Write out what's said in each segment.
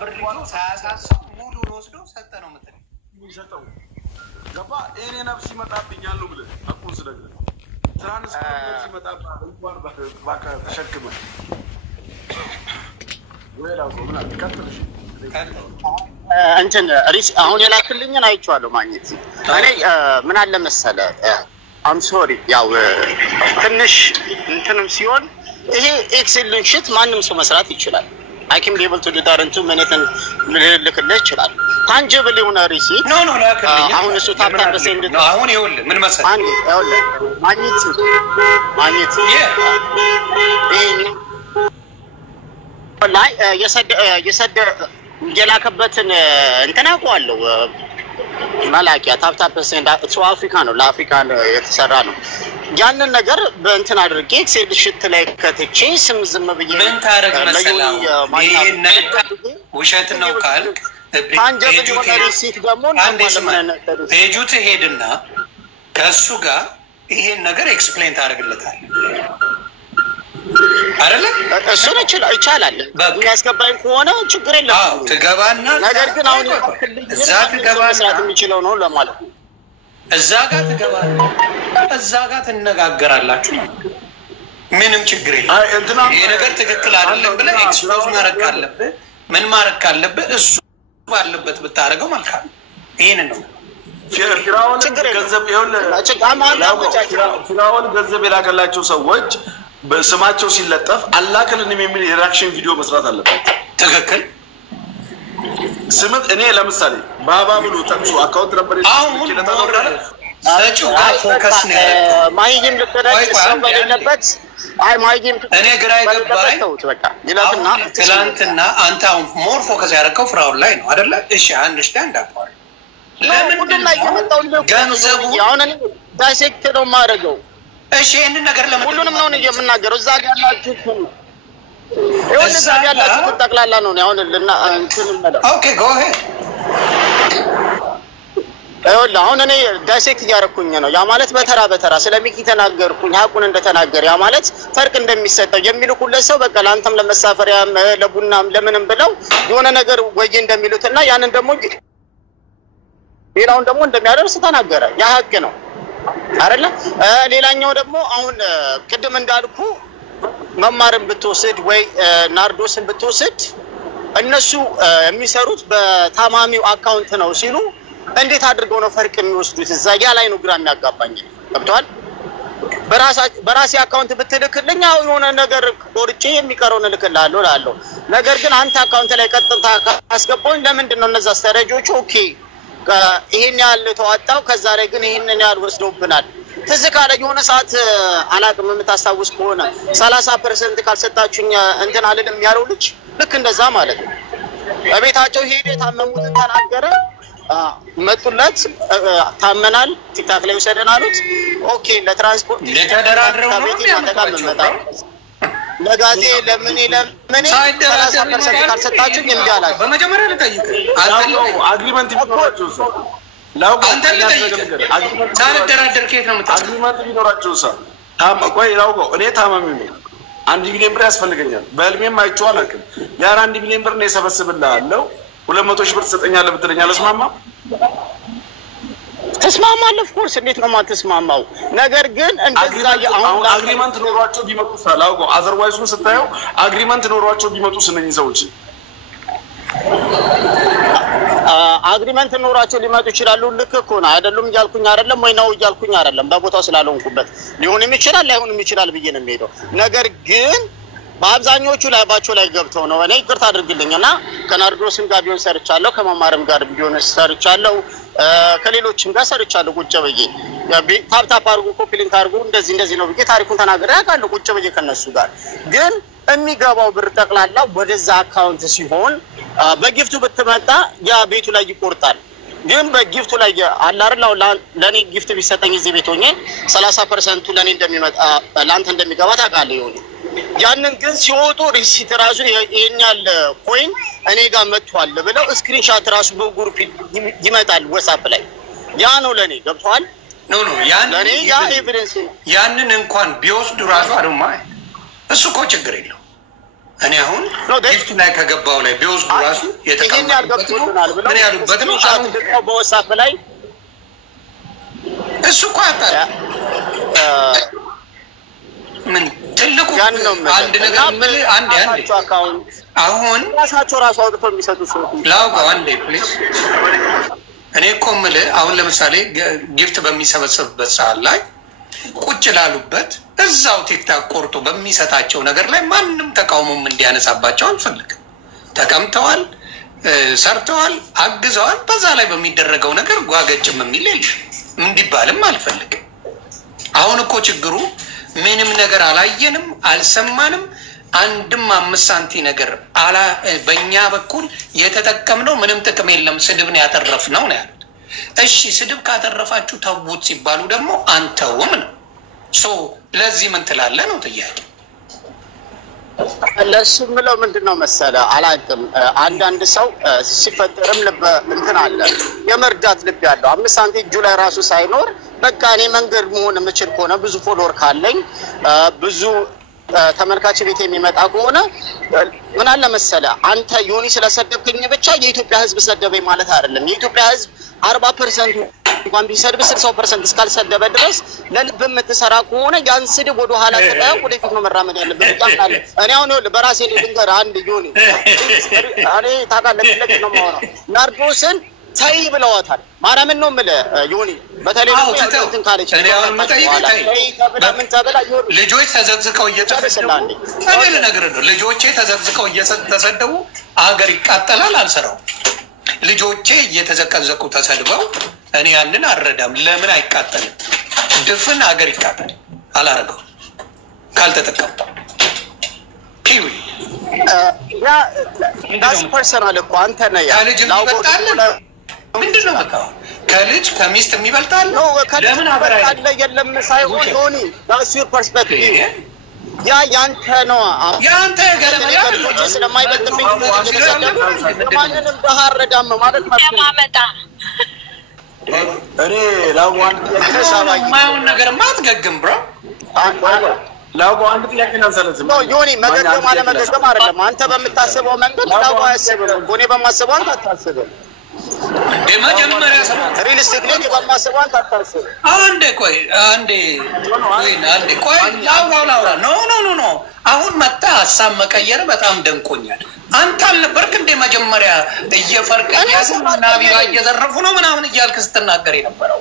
ብርጅቱ ሳያሳስብ ሙሉን ወስዶ ሰጠ ነው የምትል የሚሰጠው ገባ እኔ ነፍስ ይመጣብኛል ብለ አቁን ስለግረ ትራንስፖርት ሲመጣብህ እንኳን ባካ ተሸክመ ወላው ምን አትከተልሽ እንትን ሪስ አሁን የላክልኝን አይቼዋለሁ ማግኘት እኔ ምን አለ መሰለ I'm sorry ያው ትንሽ እንትንም ሲሆን ይሄ ኤክሰልን ሽት ማንም ሰው መስራት ይችላል I can be able to do that in 2 minutes and ልክልህ ይችላል ታንጀብል የሆነ ሪሲት ኖ ላክልኝ አሁን እሱ ታታበሰ እንደ ነው አሁን ይኸውልህ ምን መሰለህ አንዴ ይኸውልህ ማግኘት ላይ የሰደ የላከበትን እንትና አውቀዋለሁ መላኪያ ታፕታፕስ እንደ አፍሪካ ነው ለአፍሪካ የተሰራ ነው ያንን ነገር በእንትን አድርጌ ኤክሴል ሽት ላይ ከትቼ ስም ዝም ብዬ ምን ታረግ መሰለህ ይሄን ውሸት ነው ካልክ ታንጀብል የሆነ ሪሲት ደግሞ ፔጁ ትሄድና ከሱ ጋር ይሄን ነገር ኤክስፕሌን ታደርግለታል አይደለ እሱ ይቻላል የሚያስገባኝ ከሆነ ችግር የለም አዎ ትገባና ነገር ግን አሁን እዛ ትገባና መስራት የሚችለው ነው ለማለት ነው እዛ ጋር ትገባና እዛ ጋር ትነጋገራላችሁ ምንም ችግር የለም ይሄ ነገር ትክክል አይደለም ብለህ ኤክስፖዝ ማድረግ አለብህ ምን ማድረግ አለብህ እሱ ባለበት ብታረጋው መልካም ይሄን ነው ፊራውን ገንዘብ ፊራውን ገንዘብ የላከላቸው ሰዎች በስማቸው ሲለጠፍ አላከልንም የሚል ሪአክሽን ቪዲዮ መስራት አለባቸው ትክክል ስምት እኔ ለምሳሌ ባባ ብሎ ጠቅሶ አካውንት ነበር ሰጪው ፎከስ ነው ማይጂም ልትደረግ ሰው በሌለበት አይ ማይጂም እኔ ግራ ይገባኝ በቃ ይላልና ትላንትና አንተ አሁን ሞር ፎከስ ያደረገው ፍራውን ላይ ነው አይደለ እሺ አንደርስታንድ አባል ለምን ላይ የመጣው ገንዘቡ አሁን እኔ ዳይሴክት ነው ማረገው እሺ ይሄንን ነገር ለምን ሁሉንም ነው የምናገረው እዛ ጋር ያላችሁ ይሁን እዛ ጋር ያላችሁ ተጠቅላላ ነው አሁን እንትን ማለት ኦኬ ጎ ሄድ አሁን እኔ ዳይሴክት ያረኩኝ ነው ያ ማለት በተራ ስለሚኪ ተናገርኩኝ ሀቁን እንደተናገረ ያ ማለት ፈርቅ እንደሚሰጠው የሚልኩለት ሰው በቃ ላንተም ለመሳፈሪያ ለቡናም ለምንም ብለው የሆነ ነገር ወይ እንደሚሉትና ያንን ደግሞ ሌላውን ደግሞ እንደሚያደርስ ተናገረ ያ ሀቅ ነው አይደለ ሌላኛው ደግሞ አሁን ቅድም እንዳልኩ መማርን ብትወስድ ወይ ናርዶስን ብትወስድ እነሱ የሚሰሩት በታማሚው አካውንት ነው ሲሉ እንዴት አድርገው ነው ፈርቅ የሚወስዱት እዛ ያ ላይ ነው ግራ የሚያጋባኝ ገብቷል በራሴ አካውንት ብትልክልኝ ያው የሆነ ነገር ቆርጬ የሚቀረው ልክልሃለሁ እላለሁ ነገር ግን አንተ አካውንት ላይ ቀጥታ አስገባኝ ለምንድን ነው እነዛ ስተረጆች ኦኬ ይሄን ያህል ተዋጣው ከዛ ላይ ግን ይሄንን ያህል ወስዶብናል ተዘካለ የሆነ ሰዓት አላቅም የምታስታውስ ከሆነ 30% ካልሰጣችሁኝ እንትን አልልም ያለው ልጅ ልክ እንደዛ ማለት ነው በቤታቸው ሄደ ታመሙትን ተናገረ መጡለት ታመናል ቲክታክ ላይ ወሰደን አሉት ኦኬ ለትራንስፖርት ለተደራድረው ነው የሚያመጣው ለጋዜ ለምን 30% ካልሰጣችሁኝ እንዴ አላችሁ በመጀመሪያ ልጠይቅ አግሪመንት ቢኖራቸው ሰው ላው አንተ ልጠይቅ ሳልደራደር ከየት ነው የምታውቀው አግሪመንት ቢኖራቸው ሰው ቆይ ላው እኔ ታማሚ ነኝ 1 ሚሊዮን ብር ያስፈልገኛል በህልሜም አይቼው አላውቅም ያ 1 ሚሊዮን ብር ነው የሰበስብልሃለሁ 200 ሺህ ብር ትሰጠኛለህ ብትለኛል እስማማ ተስማማለህ ኦፍ ኮርስ እንዴት ነው ማትስማማው ነገር ግን እንደዛ አሁን አግሪመንት ኖሯቸው ቢመጡ ሳላው አዘርዋይሱን ስታየው አግሪመንት ኖሯቸው ቢመጡ ስነኝ ሰዎች አግሪመንት ኖሯቸው ሊመጡ ይችላሉ ልክ እኮ ነው አይደለም ይያልኩኝ አይደለም ወይ ነው ይያልኩኝ አይደለም በቦታው ስላልሆንኩበት ሊሆንም ይችላል ብዬ ነው የሚሄደው ነገር ግን በአብዛኞቹ ላይ ባቸው ላይ ገብተው ነው እኔ ይቅርታ አድርግልኝና ከናርዶስም ጋር ቢሆን ሰርቻለሁ ከመማርም ጋር ቢሆን ሰርቻለሁ ከሌሎችም ጋር ሰርቻለሁ ቁጭ ብዬ ታፕታፕ አድርጉ ኮፒ ሊንክ አድርጉ እንደዚህ ነው ብዬ ታሪኩን ተናግሬ አውቃለሁ ቁጭ ብዬ ከነሱ ጋር ግን የሚገባው ብር ጠቅላላ ወደዛ አካውንት ሲሆን በጊፍቱ ብትመጣ ያ ቤቱ ላይ ይቆርጣል ግን በጊፍቱ ላይ አላርላው ለኔ ጊፍት ቢሰጠኝ እዚህ ቤት ሆኜ 30% ለኔ እንደሚመጣ ላንተ እንደሚገባ ታውቃለህ ይሁን ያንን ግን ሲወጡ ሪሲት ራሱ ይሄኛል ኮይን እኔ ጋር መጥቷል ብለው ስክሪንሾት ራሱ በግሩፕ ይመጣል WhatsApp ላይ ያ ነው ለኔ ገብቷል ኖ ያ ኤቪደንስ ያንን እንኳን ቢወስዱ ራሱ አሩማ እሱ እኮ ችግር የለው እኔ አሁን ጊፍት ላይ ከገባው ላይ ቢወስዱ ራሱ የተቀመጠበት ነው ምን ያሉበት ነው አሁን በወሳፍ ላይ እሱ እኮ አጣ ምን ትልቁ አንድ ነገር ምን አንድ አሁን ራሳቸው ራሱ አውጥተው የሚሰጡ ሰው ላውቀው አንዴ ፕሊዝ እኔ እኮ የምልህ አሁን ለምሳሌ ጊፍት በሚሰበሰብበት ሰዓት ላይ ቁጭ ላሉበት እዛው ቲክታክ ቆርጦ በሚሰጣቸው ነገር ላይ ማንም ተቃውሞም እንዲያነሳባቸው አልፈልግም። ተቀምጠዋል፣ ሰርተዋል፣ አግዘዋል። በዛ ላይ በሚደረገው ነገር ጓገጭም የሚል እንዲባልም አልፈልግም። አሁን እኮ ችግሩ ምንም ነገር አላየንም፣ አልሰማንም። አንድም 5 ሳንቲም ነገር በእኛ በኩል የተጠቀምነው ምንም ጥቅም የለም፣ ስድብ ነው ያተረፍነው ነው ያሉት። እሺ ስድብ ካተረፋችሁ ተውት ሲባሉ ደግሞ አንተውም ነው። ለዚህ ምን ትላለህ ነው ጥያቄ። ለሱ ምለው ምንድነው መሰለ አላቅም። አንዳንድ ሰው ሲፈጠርም ልብ እንትን አለ የመርዳት ልብ ያለው 5 ሳንቲም እጁ ላይ ራሱ ሳይኖር በቃ እኔ መንገድ መሆን የምችል ከሆነ ብዙ ፎሎወር ካለኝ ብዙ ተመልካች ቤት የሚመጣ ከሆነ ምን አለ መሰለ አንተ ዮኒ ስለሰደብከኝ ብቻ የኢትዮጵያ ህዝብ ሰደበኝ ማለት አይደለም። የኢትዮጵያ ህዝብ 40% እንኳን ቢሰድብ 60% እስካልሰደበ ድረስ ለልብ የምትሰራ ከሆነ ያን ስድብ ወደ ኋላ ተጣው ወደፊት ነው መራመድ ያለበት ይጣላል። እኔ አሁን በራሴ ልንገር አንድ ዮኒ እኔ ታውቃለህ ለክ ነው ማለት ናርዶስን ታይ ብለዋታል። ማርያምን ነው የምልህ ዮኒ በተለይ ነው እንትን ካለች እኔ አሁን ምን ተበላ ልጆች ተዘግዝቀው እየተሰደቡ እኔ ልነግርህ ነው ልጆቼ ተዘግዝቀው እየተሰደቡ አገር ይቃጠላል አልሰራው ልጆቼ እየተዘቀዘቁ ተሰድበው እኔ ያንን አረዳም ለምን አይቃጠልም ድፍን አገር ይቃጠል አላረገው ካልተጠቀሙ ፒዊ ያ ዳስ ፐርሰናል እኮ አንተ ነህ ያ ይበልጣል ምንድነው መጣው ከልጅ ከሚስት የሚበልጣል ነው ለምን አገር አይደለ የለም ሳይሆን ዮኒ ዳስ ዩር ፐርስፔክቲቭ ያ ያንተ ነው ያንተ ገለማ ልጅ ስለማይበልጥብኝ ማንንም ተሐረዳም ማለት ማመጣ እኔ ላጓን ማውን ነገር ማትገግም ብሮ ላጓን ጥያቄ ናንሰለዝ ነው ዮኒ መገገም አለ መገገም አይደለም አንተ በምታስበው መንገድ ላጓ ያስበው ጎኔ በማስበው አንተ አታስበው የመጀመሪያ ሪል ስቴት ላይ በማስበው አንተ አታስበው አንዴ ቆይ ላውራ ኖ አሁን መጣ ሀሳብ መቀየር በጣም ደንቆኛል። አንተ አልነበርክ እንደ መጀመሪያ እየፈርቀኛሉ ናቢራ እየዘረፉ ነው ምናምን እያልክ ስትናገር የነበረው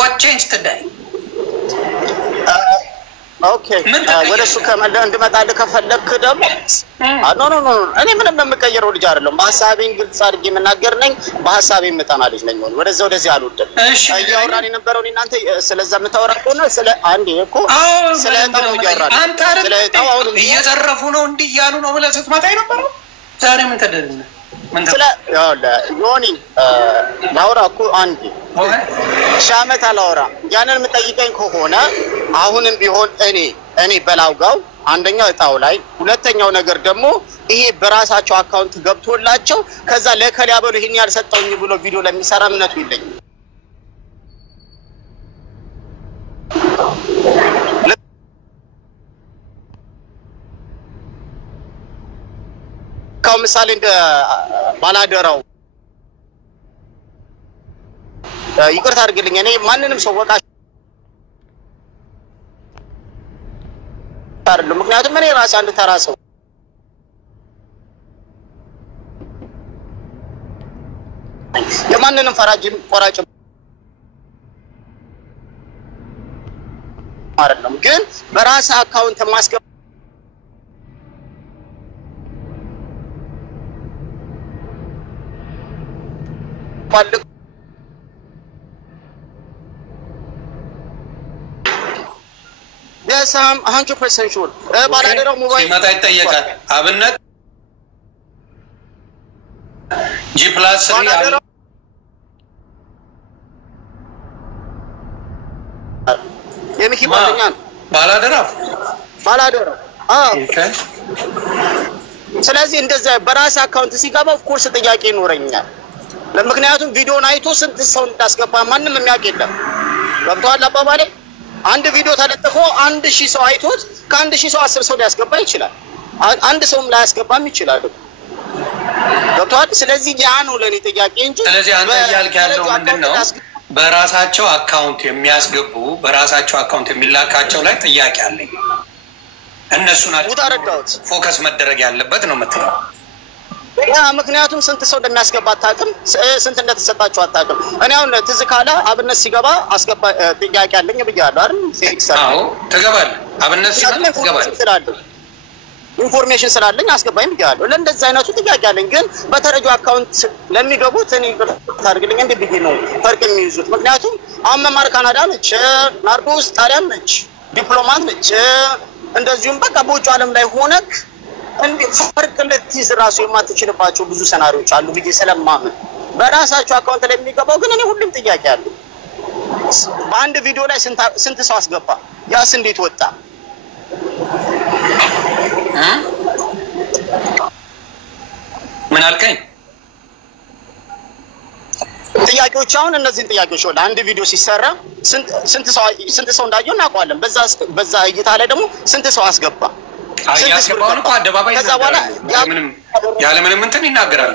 what changed today? ኦኬ ወደሱ ከመለ እንድመጣልህ ከፈለክ ደግሞ ኖ እኔ ምንም የምቀየረው ልጅ አይደለም። በሐሳቤን ግልጽ አድርጌ የምናገር ነኝ። በሐሳቤ የምጠናልጅ ነኝ። ወደዚህ አልወደም። እያወራን የነበረው እናንተ ስለዛ የምታወራ ከሆነ ስለ አንዴ እኮ ስለ ታው እያወራን አንተ ስለ ታው አሁን እየዘረፉ ነው እንዲህ እያሉ ነው ብለህ ስትመጣ የነበረው ዛሬ ምን ተደረገ? ስለ ዮኒ ላውራ እኮ አንዴ ሻመት አላወራ ያንን የምጠይቀኝ ከሆነ አሁንም ቢሆን እኔ በላውጋው አንደኛው እጣው ላይ ሁለተኛው ነገር ደግሞ ይሄ በራሳቸው አካውንት ገብቶላቸው ከዛ ለከለ ያበሉ ይሄን ያልሰጠውኝ ብሎ ቪዲዮ ለሚሰራ እምነቱ ይለኝ ምሳሌ እንደ ባላደራው ይቅርታ አድርግልኝ እኔ ማንንም ሰው ወቃሽ አይደለም። ምክንያቱም እኔ ራሴ አንድ ተራ ሰው የማንንም ፈራጅም ቆራጭ አይደለም። ግን በራስ አካውንት ማስገባ ባልክ የሳም 100% ሹር ባላደረው ሞባይል ሲመጣ ይጠየቃል። አብነት G+3 የሚኪ ባለኛ ባላደረው ስለዚህ እንደዛ በራስ አካውንት ሲገባ ኦፍ ኮርስ ጥያቄ ይኖረኛል። ለምክንያቱም ቪዲዮን አይቶ ስንት ሰው እንዳስገባ ማንንም የሚያውቅ የለም። ገብቷል አባባሌ? አንድ ቪዲዮ ተለጥፎ 1000 ሰው አይቶት ከ1000 ሰው 10 ሰው ሊያስገባ ይችላል። አንድ ሰውም ላይ ያስገባም ይችላል ገብቷል ስለዚህ ያ ነው ለኔ ጥያቄ እንጂ ስለዚህ አንተ ያልክ ያለው ምንድነው በራሳቸው አካውንት የሚያስገቡ በራሳቸው አካውንት የሚላካቸው ላይ ጥያቄ አለኝ እነሱ ናቸው ፎከስ መደረግ ያለበት ነው የምትለው ያ ምክንያቱም ስንት ሰው እንደሚያስገባ አታውቅም ስንት እንደተሰጣቸው አታውቅም እኔ አሁን ትዝ ካለ አብነት ሲገባ አስገባ ጥያቄ አለኝ ብያለሁ አይደል ሴክስ አዎ ተገባል አብነት ሲገባ ተገባል ኢንፎርሜሽን ስላለኝ አስገባኝ ብያለሁ ለእንደዛ አይነቱ ጥያቄ አለኝ ግን በተረጁ አካውንት ለሚገቡት እኔ ታርግልኝ እንደ ቢዚ ነው ፈርቅ የሚይዙት ምክንያቱም አሁን መማር ካናዳ ነች ናርዶስ ጣሊያን ነች ዲፕሎማት ነች እንደዚሁም በቃ በውጭ ዓለም ላይ ሆነክ እንዴ ፈርቅ ለትይዝ ራሱ የማትችልባቸው ብዙ ሰናሪዎች አሉ ብዬ ስለማምን በራሳቸው አካውንት ላይ የሚገባው ግን እኔ ሁሉም ጥያቄ አለ በአንድ ቪዲዮ ላይ ስንት ሰው አስገባ ያስ እንዴት ወጣ ምን አልከኝ ጥያቄዎች አሁን እነዚህን ጥያቄዎች ወደ አንድ ቪዲዮ ሲሰራ ስንት ሰው እንዳየው እናውቀዋለን በዛ እይታ ላይ ደግሞ ስንት ሰው አስገባ ያስገባው ነው አደባባይ ያለ ምንም እንትን ይናገራሉ